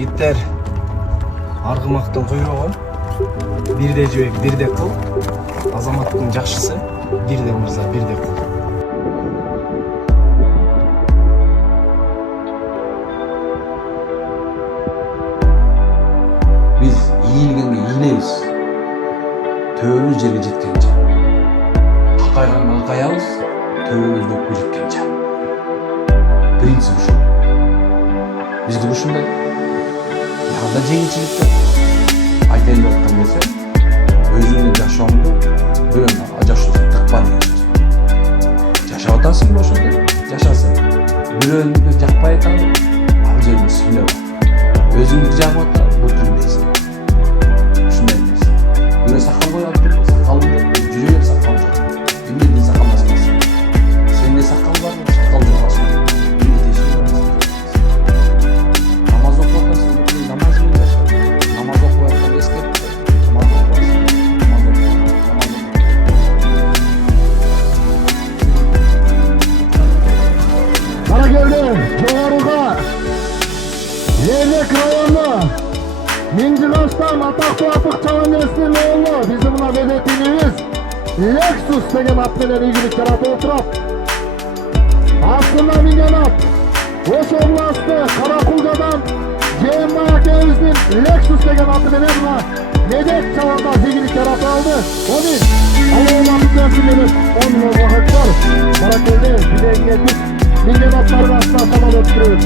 Жигиттер, аргымактын куйругу бирде жөөк, бирде кыл. Азаматтын жакшысы бирде мырза, бирде кыл. Biz iyilgenge iyilebиз. Төбөбүз жерге жеткенче. Какайганга какаябыз, төбөбүз өккө жеткенче. Принцип ушул. Бизде ушундай. Анда жеңилчиликте айтайын деп аткан нерсе, өзүңдүн жашооңду бирөөнүн жашоосун тыкпа деген сөз. Жашап атасың ошондой, жашасың. Бирөөнүкү жакпай атады, ал жерде сүйлөп. Өзүңдү жагып атат, бүтүндейсиң. Ушундай нерсе. Бирөө сакал коюп атып, сакалды жүрө бер, сакал жок. Эмнеден сакалдаспайсың? Сенде сакал барбы, сакал жок асыл. Намаз окуп атасың, намаз менен жаша. Намаз окуп аткан эскерт. Намаз окуп атасың, намаз окуп. Кара келди, жогоруга. Ээлек району Миңжигастан атактуу Апык Чаланесинин оолу биздин мына медетинибиз Lexus деген ат менен ийгилик жаратып отурат. Астына минген ат Ош областы Каракулжадан Жээнбай акебиздин Lexus деген аты менен мына медет чаланда ийгилик жаратып алды. Оны алооларды менен 10 миллионго хектар. Кара келди, бидеңге минген аттардын астына самолет кирип